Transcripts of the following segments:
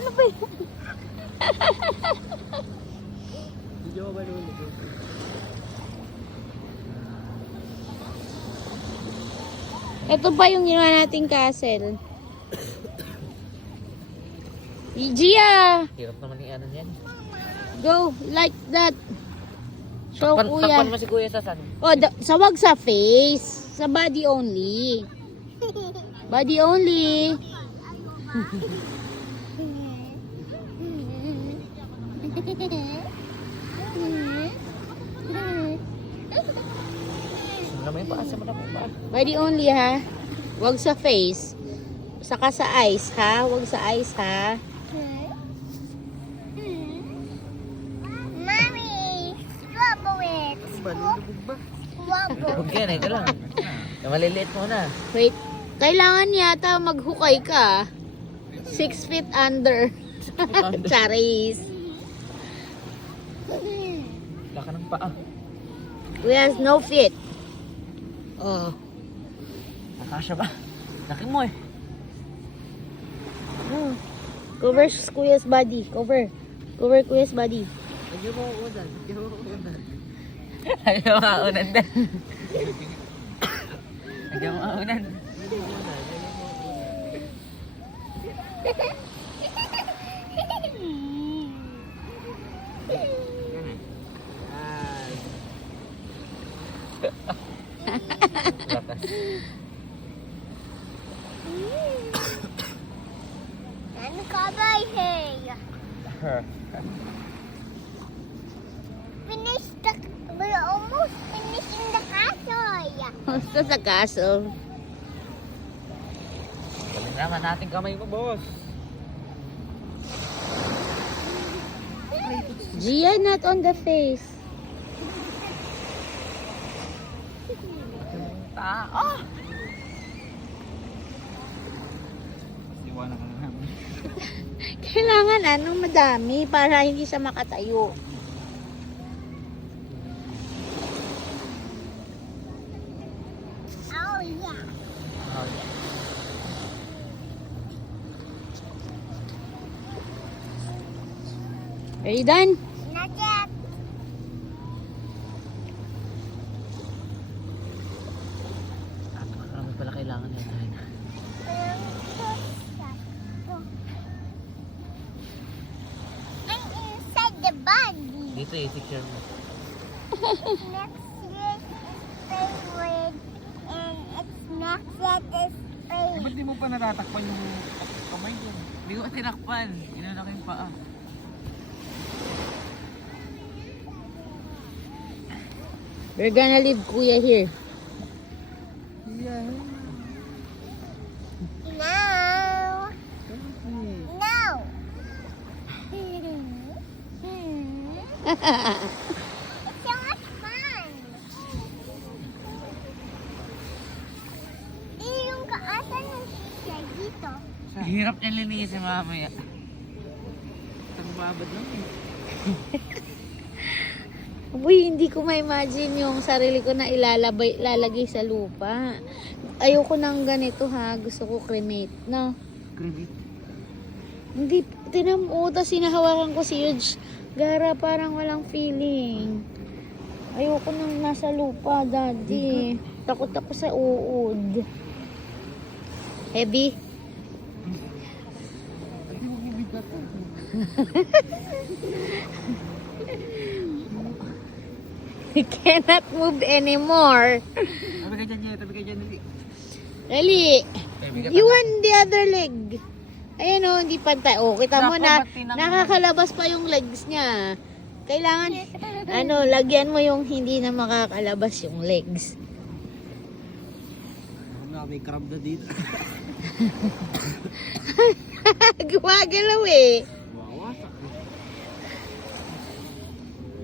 Ano ba yun? Hindi ko ba nung Ito pa yung ginawa nating castle. Gia! Hirap naman ni ano yan. Go, like that. Show kuya. Takpan mo si kuya sa san. Oh, sa wag sa face. Sa body only. Body only. Sama mo yung paa, sama mo yung paa. Body only ha. Wag sa face. Saka sa eyes ha. Wag sa eyes ha. Mommy, swallow it. Balulubog ba? Swallow. Huwag yan, ito lang. Maliliit muna. Wait. Kailangan yata maghukay ka. 6 feet under. Charis. Laka ng paa. We has no feet. Oh. Nakasya ba? Laki mo eh. Oh. Cover kuya's body. Cover. Cover kuya's body. Ayaw mo unan. Ayaw mo unan. Ayaw mo unan din. Ayaw mo unan. Lakas. Ano ka ba here? Finish the, we're almost finishing the castle. Basta sa castle. Galing naman natin kamay mo, boss. Gia, not on the face. Tao. Iwanan ka na namin. Kailangan madami para hindi siya makatayo. Oh yeah. Oh, yeah. Are you done? Not yet. Marami pala kailangan yan. I'm inside the body. Dito eh, picture mo. Next year's favorite and its next set is favorite. Ba't di mo pa natatakpan yung kamay ko? Hindi ko tinakpan. Inuna ko yung paa. We're gonna leave Kuya here. Yeah. No. No. It's so much fun. Yung kaasan ng siya dito. Hirap niya linisin mamaya. Itang babad lang eh. Uy, hindi ko ma-imagine yung sarili ko na ilalagay sa lupa. Ayoko nang ganito ha. Gusto ko cremate, no? Cremate? Hindi, tapos sinahawakan ko si Yuj. Gara, parang walang feeling. Ayoko nang nasa lupa, daddy. Takot ako sa uod. Heavy? We cannot move anymore. Tabi ka dyan, tabi ka dyan. Dali. Baby, You want the other leg. Ayan o, hindi pantay. O, kita mo Naku, na, ba't tinang- nakakalabas pa yung legs niya. Kailangan, lagyan mo yung hindi na makakalabas yung legs. May crab na dito. Gumagalaw eh. Wawasak.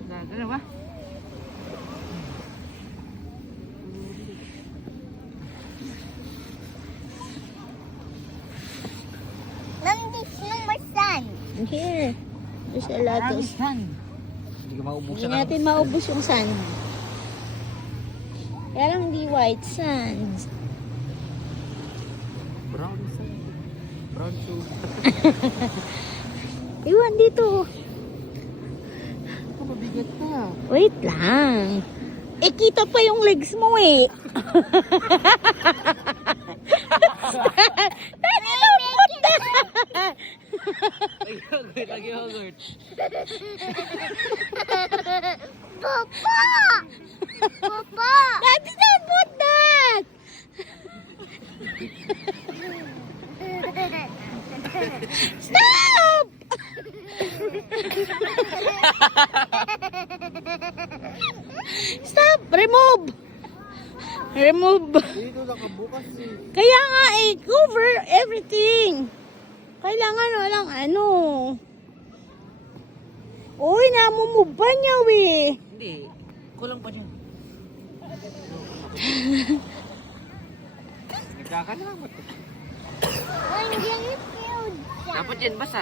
Gagalaw ba? Nandito number sun. Here. There's a lot of... Hindi ka maubusan. Hindi natin maubos yung sand. Kaya lang hindi white sand. Brown sand. Brown shoe. Iwan dito. Mabigat na. Wait lang. Eh, kita pa yung legs mo eh. Daddy, don't put that. Nag-yogurt. Papa! Papa! Daddy, don't put that. Stop! Stop! Remove! Remove! Dito nakabukas eh. Kaya nga eh, cover everything. Kailangan walang ano. Uy, namumove pa niya eh. Hindi. Kulang pa dyan. Nagkakalamat. Ang galit yun. Dapat yan basa.